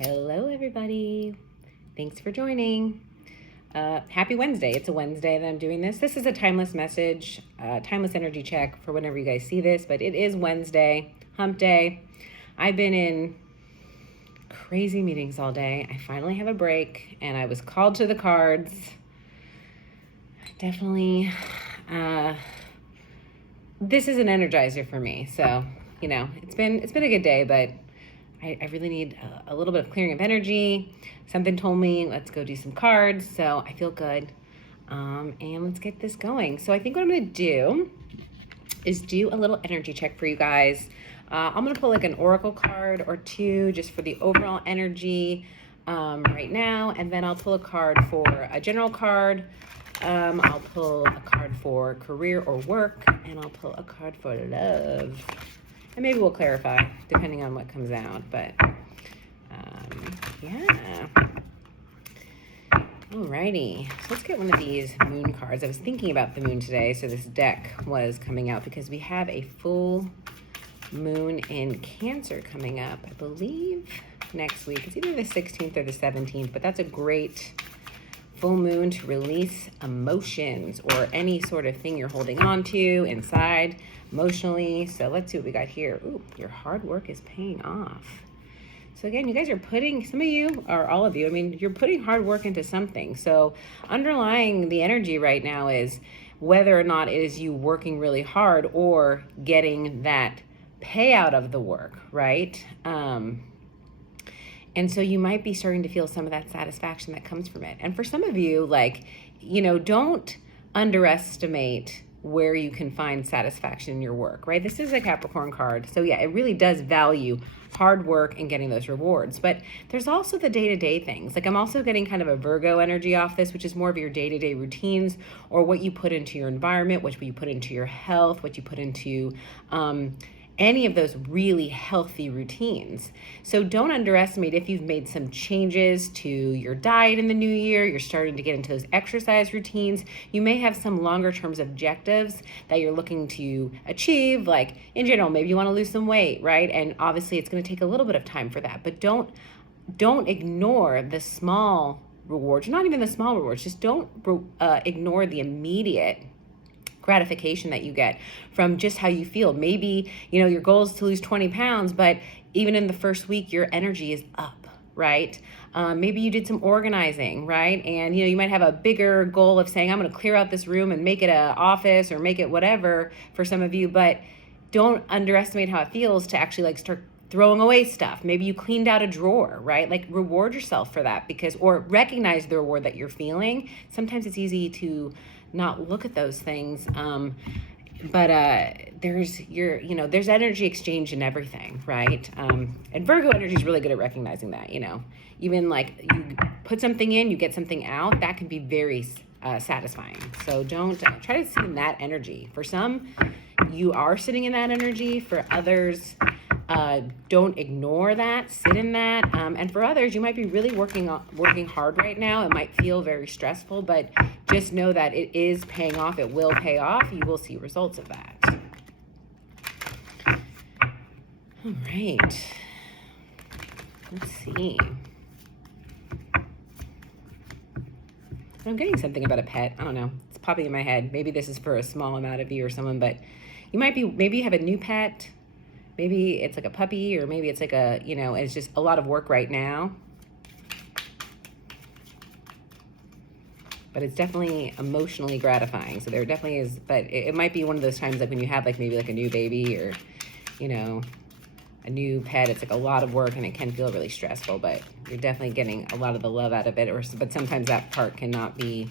Hello, everybody. Thanks for joining. Happy Wednesday. It's a Wednesday that I'm doing this. This is a timeless message, timeless energy check for whenever you guys see this, but it is Wednesday, hump day. I've been in crazy meetings all day. I finally have a break and I was called to the cards. Definitely, this is an energizer for me. So, it's been a good day, but I really need a little bit of clearing of energy. Something told me, let's go do some cards. So I feel good. And let's get this going. So I think what I'm going to do is do a little energy check for you guys. I'm going to pull like an oracle card or two just for the overall energy right now. And then I'll pull a card for a general card. I'll pull a card for career or work. And I'll pull a card for love. And maybe we'll clarify depending on what comes out, but yeah. Alrighty, so let's get one of these moon cards. I was thinking about the moon today, so this deck was coming out because we have a full moon in Cancer coming up, I believe next week. It's either the 16th or the 17th, but that's a great full moon to release emotions or any sort of thing you're holding on to inside emotionally. So let's see what we got here. Ooh, your hard work is paying off. So again, you guys are putting, some of you, or all of you, you're putting hard work into something. So underlying the energy right now is whether or not it is you working really hard or getting that payout of the work, right? And so you might be starting to feel some of that satisfaction that comes from it. And for some of you, don't underestimate where you can find satisfaction in your work, right? This is a Capricorn card. So yeah, it really does value hard work and getting those rewards. But there's also the day-to-day things. Like I'm also getting kind of a Virgo energy off this, which is more of your day-to-day routines or what you put into your environment, what you put into your health, what you put into any of those really healthy routines. So don't underestimate if you've made some changes to your diet in the new year, you're starting to get into those exercise routines. You may have some longer term objectives that you're looking to achieve, like in general, maybe you want to lose some weight, right? And obviously it's going to take a little bit of time for that, but don't ignore the small rewards, not even the small rewards, just don't ignore the immediate gratification that you get from just how you feel. Maybe, your goal is to lose 20 pounds, but even in the first week, your energy is up, right? Maybe you did some organizing, right? And, you might have a bigger goal of saying, I'm going to clear out this room and make it an office or make it whatever for some of you, but don't underestimate how it feels to actually start throwing away stuff. Maybe you cleaned out a drawer, right? Reward yourself for that or recognize the reward that you're feeling. Sometimes it's easy to not look at those things. But there's energy exchange in everything, right? And Virgo energy is really good at recognizing that, even you put something in, you get something out, that can be very satisfying. So don't try to sit in that energy. For some, you are sitting in that energy. For others, don't ignore that, sit in that. And for others, you might be really working hard right now. It might feel very stressful, but just know that it is paying off. It will pay off. You will see results of that. All right. Let's see. I'm getting something about a pet. I don't know. It's popping in my head. Maybe this is for a small amount of you or someone, but maybe you have a new pet. Maybe it's like a puppy, or maybe it's like it's just a lot of work right now. But it's definitely emotionally gratifying. So there definitely is, but it might be one of those times when you have maybe a new baby or, a new pet. It's a lot of work and it can feel really stressful, but you're definitely getting a lot of the love out of it. But sometimes that part cannot be,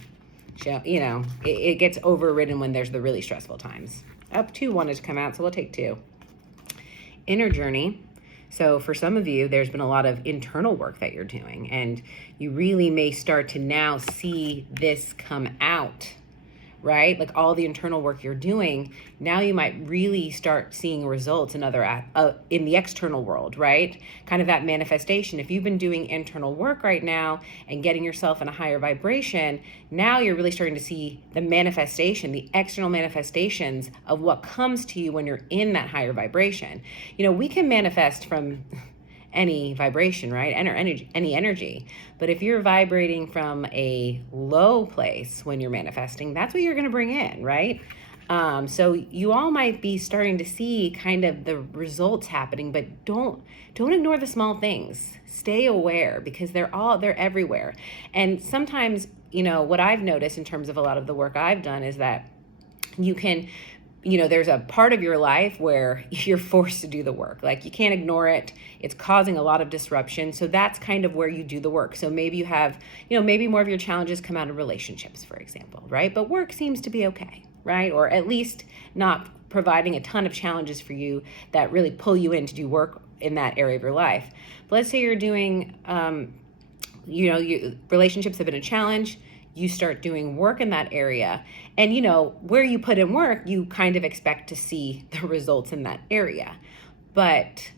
it gets overridden when there's the really stressful times. Two wanted to come out, so we'll take two. Inner journey. So for some of you, there's been a lot of internal work that you're doing, and you really may start to now see this come out, right? All the internal work you're doing, now you might really start seeing results in in the external world, right? Kind of that manifestation. If you've been doing internal work right now and getting yourself in a higher vibration, now you're really starting to see the manifestation, the external manifestations of what comes to you when you're in that higher vibration. We can manifest from any vibration, right? Any energy. But if you're vibrating from a low place when you're manifesting, that's what you're going to bring in, right? So you all might be starting to see kind of the results happening, but don't ignore the small things. Stay aware, because they're everywhere. And sometimes, what I've noticed in terms of a lot of the work I've done is that you can, there's a part of your life where you're forced to do the work. Like, you can't ignore it. It's causing a lot of disruption. So that's kind of where you do the work. So maybe you have, maybe more of your challenges come out of relationships, for example, right? But work seems to be okay, right? Or at least not providing a ton of challenges for you that really pull you in to do work in that area of your life. But let's say you're doing, relationships have been a challenge. You start doing work in that area, and where you put in work, you kind of expect to see the results in that area. But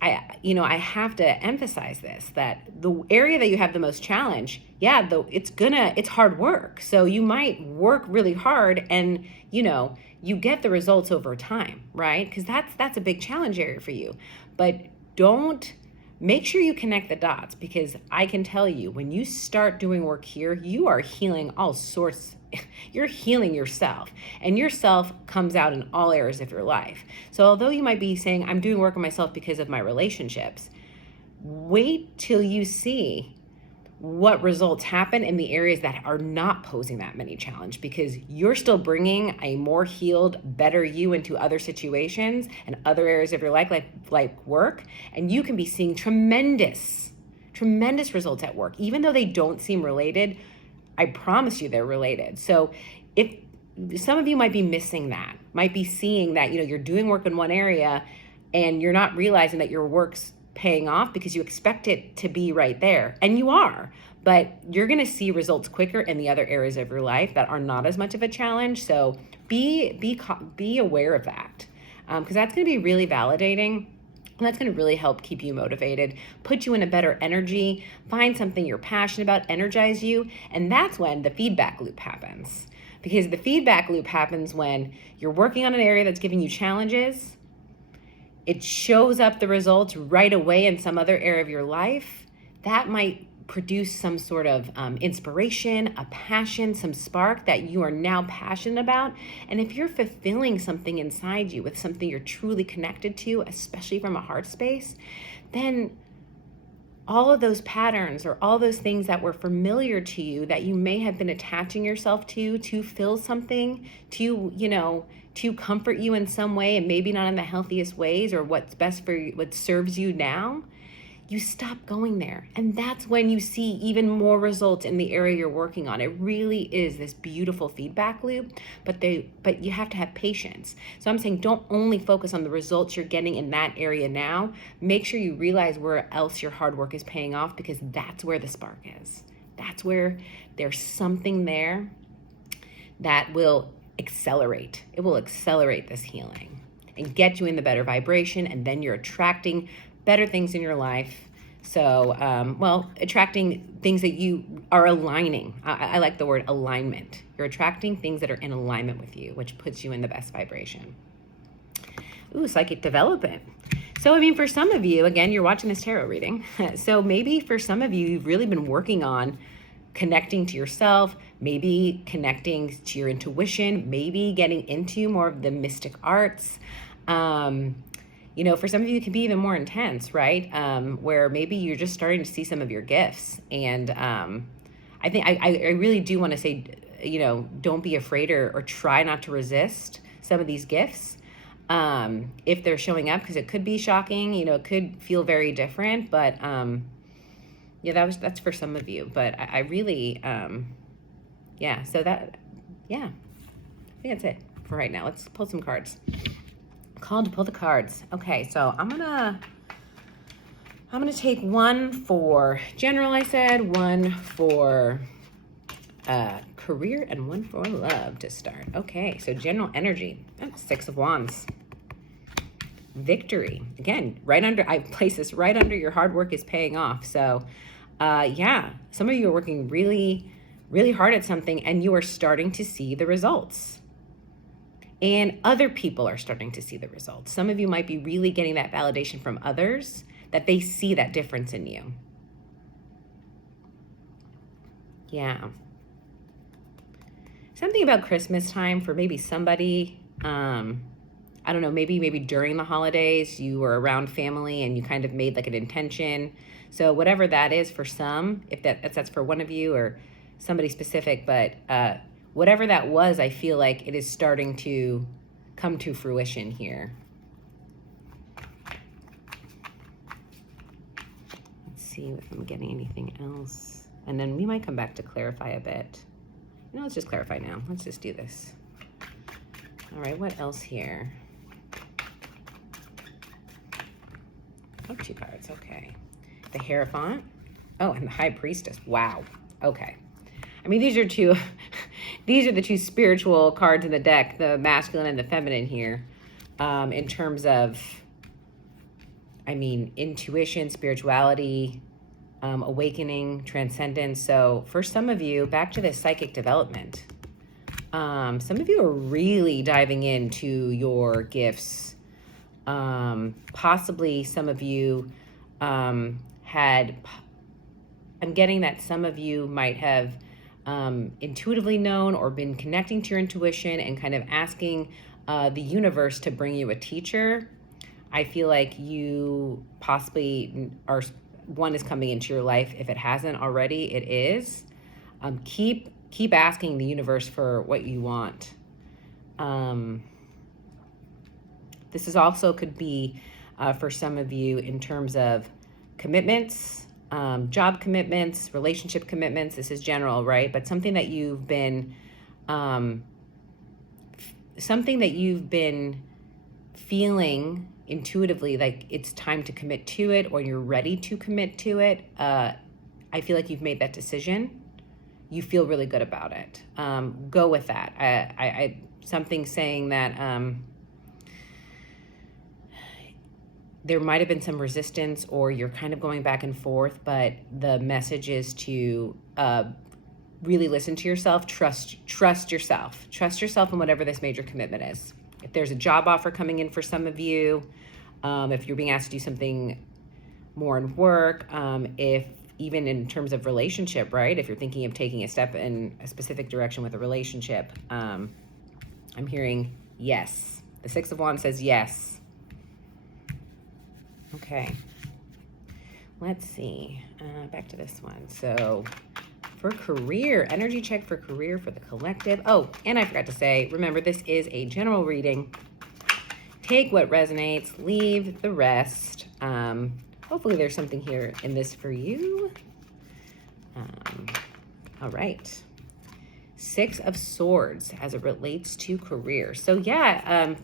I have to emphasize this, that the area that you have the most challenge, it's hard work. So you might work really hard, and you get the results over time, right? Because that's a big challenge area for you. But make sure you connect the dots, because I can tell you, when you start doing work here, you are healing all sorts. You're healing yourself, and yourself comes out in all areas of your life. So although you might be saying, I'm doing work on myself because of my relationships, wait till you see what results happen in the areas that are not posing that many challenge, because you're still bringing a more healed, better you into other situations and other areas of your life, like work, and you can be seeing tremendous results at work. Even though they don't seem related, I promise you they're related. So if some of you might be missing that, might be seeing that, you're doing work in one area and you're not realizing that your work's paying off because you expect it to be right there, and you are, but you're going to see results quicker in the other areas of your life that are not as much of a challenge. So be aware of that, because that's going to be really validating, and that's going to really help keep you motivated, put you in a better energy, find something you're passionate about, energize you. And that's when the feedback loop happens, because the feedback loop happens when you're working on an area that's giving you challenges. It shows up the results right away in some other area of your life. That might produce some sort of inspiration, a passion, some spark that you are now passionate about. And if you're fulfilling something inside you with something you're truly connected to, especially from a heart space, then all of those patterns or all those things that were familiar to you that you may have been attaching yourself to fill something, to comfort you in some way, and maybe not in the healthiest ways or what's best for you, what serves you now, you stop going there. And that's when you see even more results in the area you're working on. It really is this beautiful feedback loop, but you have to have patience. So I'm saying, don't only focus on the results you're getting in that area now. Make sure you realize where else your hard work is paying off, because that's where the spark is. That's where there's something there that will accelerate. It will accelerate this healing and get you in the better vibration, and then you're attracting better things in your life. So, attracting things that you are aligning. I like the word alignment. You're attracting things that are in alignment with you, which puts you in the best vibration. Ooh, psychic development. So, for some of you, again, you're watching this tarot reading. So maybe for some of you, you've really been working on connecting to yourself, maybe connecting to your intuition, maybe getting into more of the mystic arts. For some of you, it can be even more intense, right? Where maybe you're just starting to see some of your gifts. And I think I really do want to say, don't be afraid or try not to resist some of these gifts if they're showing up, because it could be shocking. It could feel very different, but that's for some of you. But I really, I think that's it for right now. Let's pull some cards. Called to pull the cards. Okay, so I'm gonna take one for general, I said, one for career, and one for love to start. Okay, so general energy. Six of Wands. Victory. Again, I place this right under your hard work is paying off. So some of you are working really, really hard at something, and you are starting to see the results. And other people are starting to see the results. Some of you might be really getting that validation from others that they see that difference in you. Yeah. Something about Christmas time for maybe somebody, I don't know, maybe during the holidays you were around family and you kind of made like an intention. So whatever that is for some, if that's for one of you or somebody specific, but whatever that was, I feel like it is starting to come to fruition here. Let's see if I'm getting anything else. And then we might come back to clarify a bit. No, let's just clarify now. Let's just do this. All right, what else here? Oh, 2 cards, okay. The Hierophant. Oh, and the High Priestess. Wow. Okay. I mean, these are the two spiritual cards in the deck, the masculine and the feminine here, in terms of, I mean, intuition, spirituality, awakening, transcendence. So for some of you, back to this psychic development. Some of you are really diving into your gifts. Possibly some of you I'm getting that some of you might have intuitively known or been connecting to your intuition and kind of asking the universe to bring you a teacher. I feel like you possibly are, one is coming into your life. If it hasn't already, it is. Keep asking the universe for what you want. This is also could be for some of you in terms of commitments, job commitments, relationship commitments. This is general, right? But something that you've been feeling intuitively, like it's time to commit to it, or you're ready to commit to it. I feel like you've made that decision. You feel really good about it. Go with that. I something saying that there might have been some resistance, or you're kind of going back and forth, but the message is to really listen to yourself, trust yourself in whatever this major commitment is. If there's a job offer coming in for some of you, if you're being asked to do something more in work, if even in terms of relationship, right? If you're thinking of taking a step in a specific direction with a relationship, I'm hearing yes. The 6 of Wands says yes. Okay, let's see, back to this one. So for career, energy check for career for the collective. Oh, and I forgot to say, remember, this is a general reading. Take what resonates, leave the rest. Hopefully there's something here in this for you. All right. 6 of Swords as it relates to career. So yeah,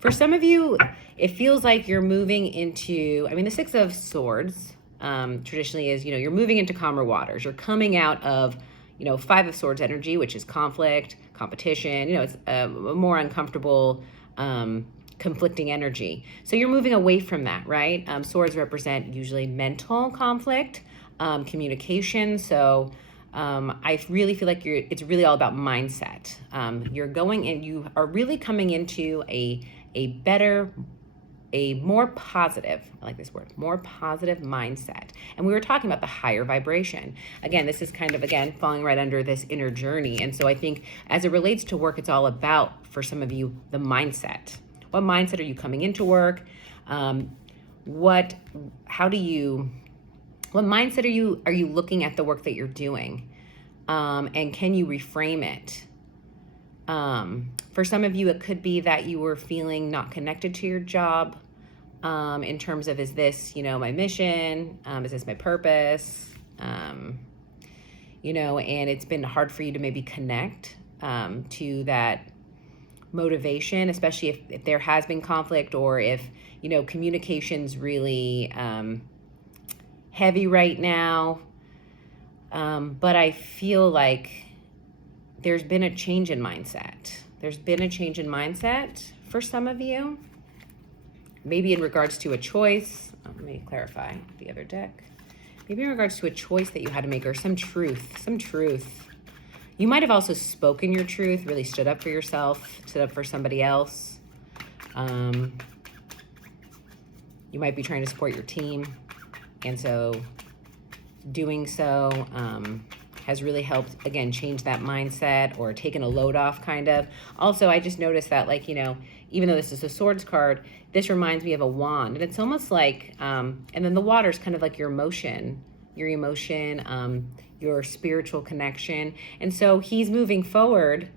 for some of you, it feels like you're moving into, I mean, the 6 of Swords traditionally is, you're moving into calmer waters. You're coming out of, 5 of Swords energy, which is conflict, competition. It's a more uncomfortable, conflicting energy. So you're moving away from that, right? Swords represent usually mental conflict, communication. So I really feel like it's really all about mindset. You're going in, you are really coming into a more positive, I like this word, more positive mindset. And we were talking about the higher vibration. Again, this is kind of, falling right under this inner journey. And so I think as it relates to work, it's all about, for some of you, the mindset. What mindset are you coming into work? What mindset are you looking at the work that you're doing? And can you reframe it? For some of you, it could be that you were feeling not connected to your job, in terms of, is this, my mission? Is this my purpose? And it's been hard for you to maybe connect to that motivation, especially if there has been conflict, or if, communication's really heavy right now. But I feel like there's been a change in mindset. For some of you, maybe in regards to a choice. Let me clarify the other deck. Maybe in regards to a choice that you had to make, or some truth. You might have also spoken your truth, really stood up for yourself, stood up for somebody else. You might be trying to support your team. And so doing so has really helped, again, change that mindset or taken a load off, kind of. Also, I just noticed that, like, you know, even though this is a swords card, this reminds me of a wand. And it's almost like, and then the water is kind of like your emotion, your spiritual connection. And so he's moving forward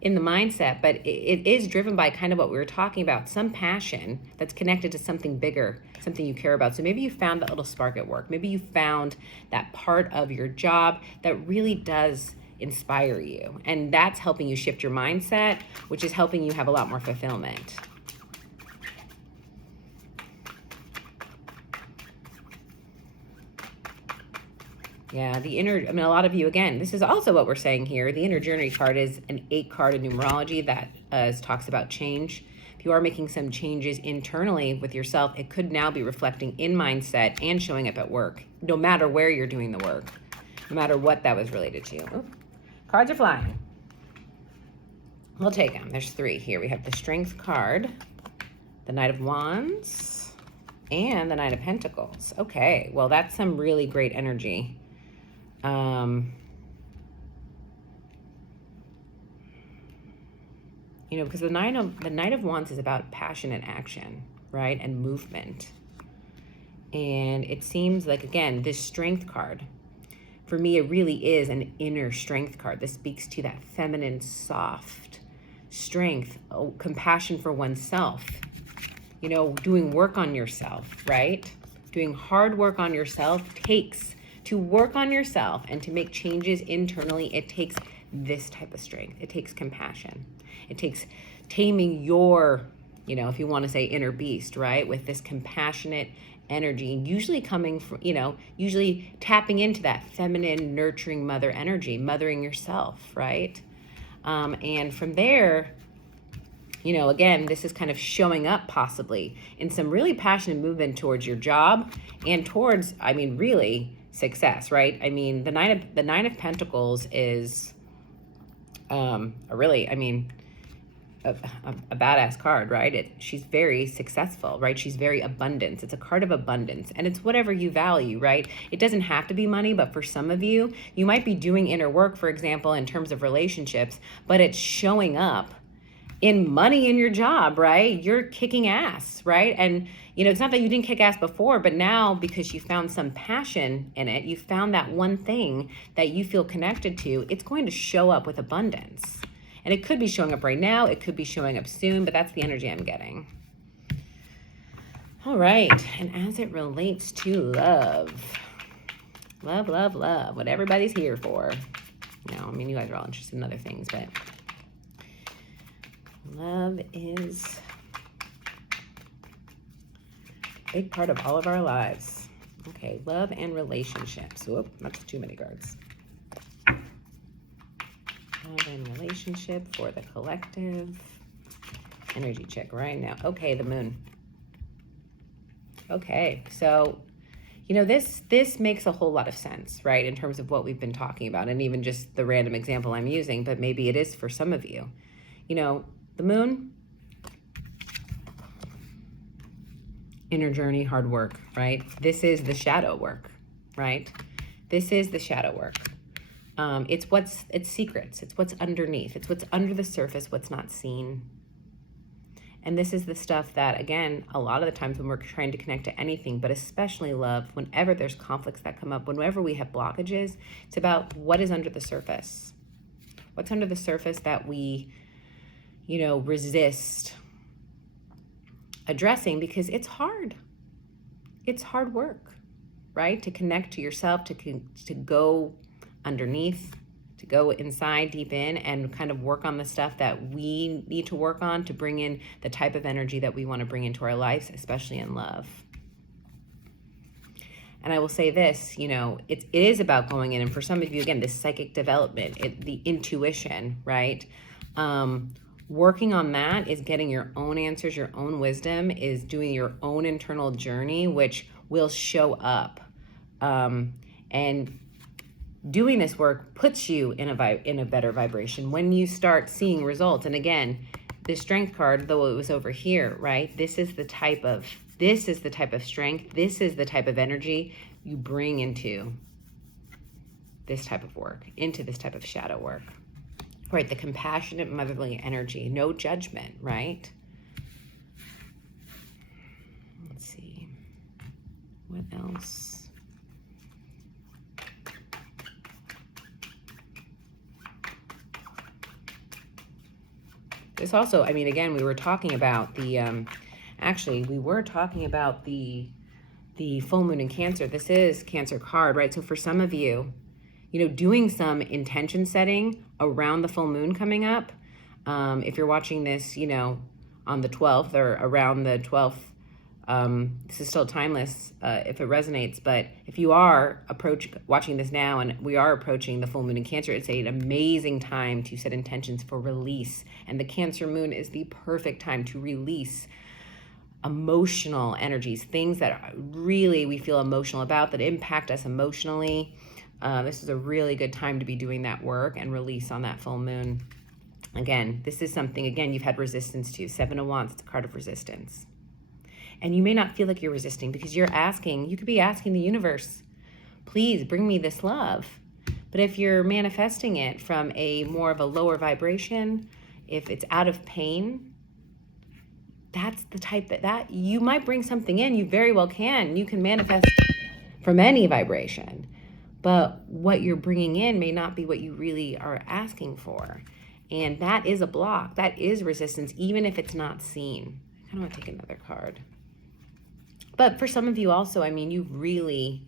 in the mindset, but it is driven by kind of what we were talking about, some passion that's connected to something bigger, something you care about. So maybe you found that little spark at work. Maybe you found that part of your job that really does inspire you. And that's helping you shift your mindset, which is helping you have a lot more fulfillment. Yeah, the inner, I mean, a lot of you, again, this is also what we're saying here. The inner journey card is an 8 card in numerology that talks about change. If you are making some changes internally with yourself, it could now be reflecting in mindset and showing up at work, no matter where you're doing the work, no matter what that was related to. Ooh, cards are flying. We'll take them. There's 3 here. We have the Strength card, the Knight of Wands, and the Knight of Pentacles. Okay, well, that's some really great energy. You know, because the Knight of Wands is about passion and action, right? And movement. And it seems like, again, this Strength card, for me, it really is an inner strength card. This speaks to that feminine, soft strength, compassion for oneself, you know, doing work on yourself, right? Doing hard work on yourself to work on yourself and to make changes internally, it takes this type of strength. It takes compassion. It takes taming your, you know, if you want to say inner beast, right? With this compassionate energy, usually coming from, you know, usually tapping into that feminine, nurturing mother energy, mothering yourself, right? And from there, you know, again, this is kind of showing up possibly in some really passionate movement towards your job and towards, I mean, really success, right? I mean, the Nine of Pentacles is a really, I mean, a badass card, right? She's very successful, right? She's very abundance. It's a card of abundance, and it's whatever you value, right? It doesn't have to be money, but for some of you, you might be doing inner work, for example, in terms of relationships, but it's showing up in money in your job, right? You're kicking ass, right? And, you know, it's not that you didn't kick ass before, but now because you found some passion in it, you found that one thing that you feel connected to, it's going to show up with abundance. And it could be showing up right now. It could be showing up soon, but that's the energy I'm getting. All right. And as it relates to love, what everybody's here for. You know, I mean, you guys are all interested in other things, but love is a big part of all of our lives. Okay, love and relationships. Whoop, that's too many cards. Love and relationship for the collective. Energy check right now. Okay, the moon. Okay, so, you know, this makes a whole lot of sense, right, in terms of what we've been talking about, and even just the random example I'm using, but maybe it is for some of you. You know, the moon, inner journey, hard work, right? This is the shadow work, right? This is the shadow work. It's secrets. It's what's underneath. It's what's under the surface, what's not seen. And this is the stuff that, again, a lot of the times when we're trying to connect to anything, but especially love, whenever there's conflicts that come up, whenever we have blockages, it's about what is under the surface. What's under the surface that we, you know, resist addressing because it's hard. It's hard work, right? To connect to yourself, to go underneath, to go inside deep in and kind of work on the stuff that we need to work on to bring in the type of energy that we want to bring into our lives, especially in love. And I will say this, you know, it is about going in, and for some of you, again, this psychic development, the intuition, right? Working on that is getting your own answers, your own wisdom, is doing your own internal journey, which will show up. And doing this work puts you in a better vibration when you start seeing results. And again, the strength card, though it was over here, right? This is the type of This is the type of strength, this is the type of energy you bring into this type of work, into this type of shadow work. Right, the compassionate motherly energy, no judgment, right? Let's see, what else? This also, I mean, again, we were talking about the, actually, we were talking about the full moon in Cancer. This is Cancer card, right? So for some of you, you know, doing some intention setting around the full moon coming up. If you're watching this, you know, on the 12th or around the 12th, this is still timeless if it resonates. But if you are watching this now and we are approaching the full moon in Cancer, it's an amazing time to set intentions for release. And the Cancer moon is the perfect time to release emotional energies, things that really we feel emotional about, that impact us emotionally. This is a really good time to be doing that work and release on that full moon. Again, this is something, again, you've had resistance to. 7 of Wands, it's a card of resistance. And you may not feel like you're resisting because you're asking, you could be asking the universe, please bring me this love. But if you're manifesting it from a more of a lower vibration, if it's out of pain, that's the type that you might bring something in. You very well can. You can manifest from any vibration. But what you're bringing in may not be what you really are asking for. And that is a block. That is resistance, even if it's not seen. I kind of want to take another card. But for some of you also, I mean, you've really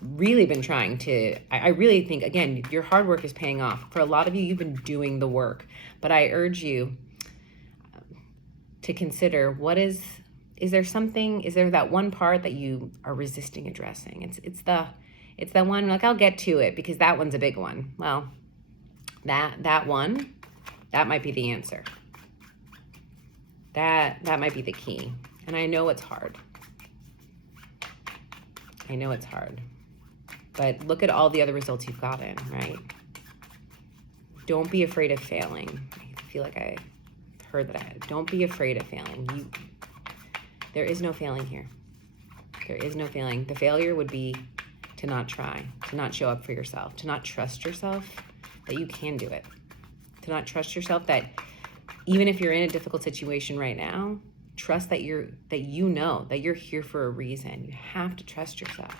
been trying to, I really think, again, your hard work is paying off. For a lot of you, you've been doing the work. But I urge you to consider is there that one part that you are resisting addressing? It's that one, like, I'll get to it because that one's a big one. Well, that one, that might be the answer. That might be the key. And I know it's hard. I know it's hard. But look at all the other results you've gotten, right? Don't be afraid of failing. I feel like I heard that. Don't be afraid of failing. There is no failing here. There is no failing. The failure would be to not try, to not show up for yourself, to not trust yourself that you can do it, to not trust yourself that even if you're in a difficult situation right now, trust that you know that you're here for a reason. You have to trust yourself.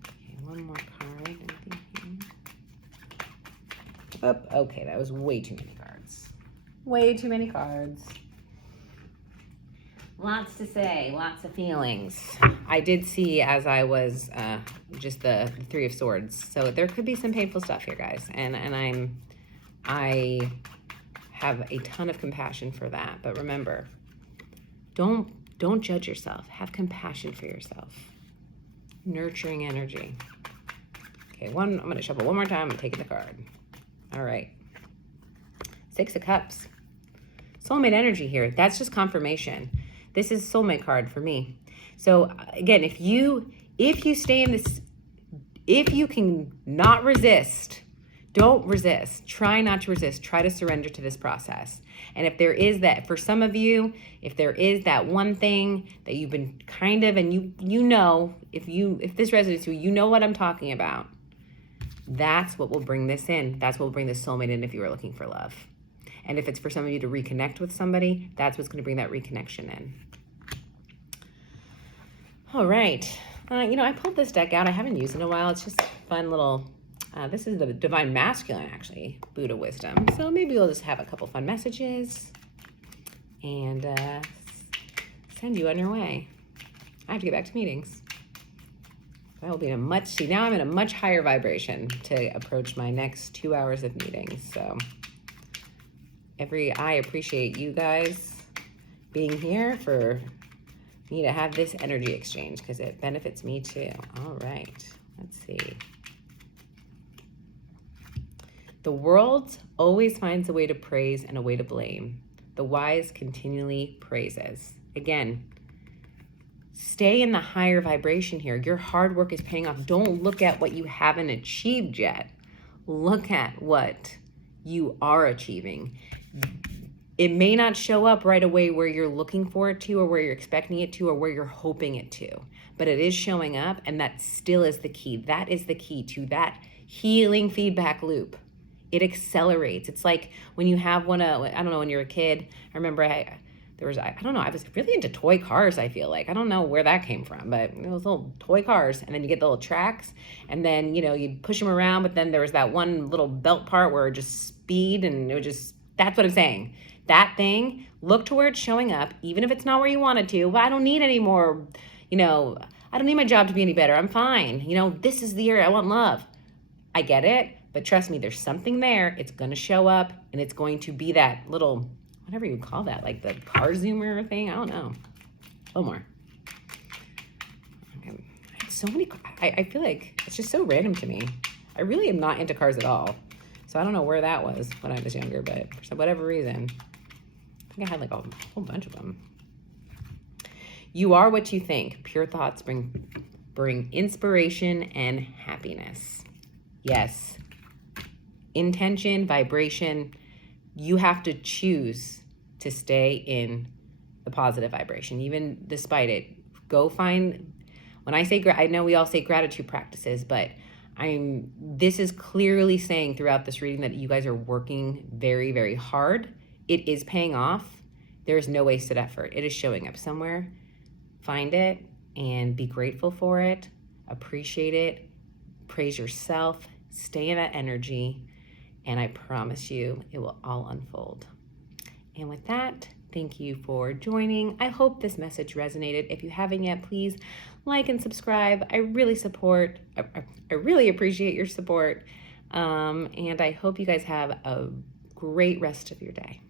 Okay, one more card. Okay, that was way too many cards. Way too many cards. Lots to say, lots of feelings. I did see as I was just the Three of Swords. So there could be some painful stuff here, guys. And I have a ton of compassion for that. But remember, don't judge yourself. Have compassion for yourself. Nurturing energy. Okay, I'm going to shuffle one more time. I'm taking the card. All right. 6 of Cups. Soulmate energy here. That's just confirmation. This is soulmate card for me. So again, if you stay in this, if you can not resist, don't resist. Try not to resist. Try to surrender to this process. And if there is that, for some of you, if there is that one thing that you've been kind of, and you know, if this resonates with you, you know what I'm talking about. That's what will bring this in. That's what will bring this soulmate in if you are looking for love. And if it's for some of you to reconnect with somebody, that's what's going to bring that reconnection in. All right. I pulled this deck out. I haven't used it in a while. It's just a fun little, this is the Divine Masculine, actually, Buddha Wisdom. So maybe we'll just have a couple fun messages and send you on your way. I have to get back to meetings. I will be now I'm in a much higher vibration to approach my next 2 hours of meetings. So I appreciate you guys being here for me to have this energy exchange because it benefits me too. All right, let's see. The world always finds a way to praise and a way to blame. The wise continually praises. Again, stay in the higher vibration here. Your hard work is paying off. Don't look at what you haven't achieved yet. Look at what you are achieving. It may not show up right away where you're looking for it to, or where you're expecting it to, or where you're hoping it to, but it is showing up, and that still is the key. That is the key to that healing feedback loop. It accelerates. It's like when you have I don't know, when you're a kid, I remember I don't know, I was really into toy cars, I feel like. I don't know where that came from, but it was little toy cars, and then you get the little tracks, and then, you push them around, but then there was that one little belt part where it just speed, and it would just, that's what I'm saying. That thing, look to where it's showing up, even if it's not where you want it to. Well, I don't need any more, I don't need my job to be any better. I'm fine. This is the area I want love. I get it, but trust me, there's something there. It's going to show up, and it's going to be that little, whatever you call that, like the car zoomer thing. I don't know. A little more. I have so many, I feel like it's just so random to me. I really am not into cars at all. So I don't know where that was when I was younger, but for whatever reason, I think I had like a whole bunch of them. You are what you think. Pure thoughts bring inspiration and happiness. Yes. Intention, vibration. You have to choose to stay in the positive vibration, even despite it. Go find, when I say, I know we all say gratitude practices, but this is clearly saying throughout this reading that you guys are working very, very hard. It is paying off. There is no wasted effort. It is showing up somewhere. Find it and be grateful for it. Appreciate it. Praise yourself. Stay in that energy. And I promise you, it will all unfold. And with that, thank you for joining. I hope this message resonated. If you haven't yet, please like and subscribe. I really appreciate your support. And I hope you guys have a great rest of your day.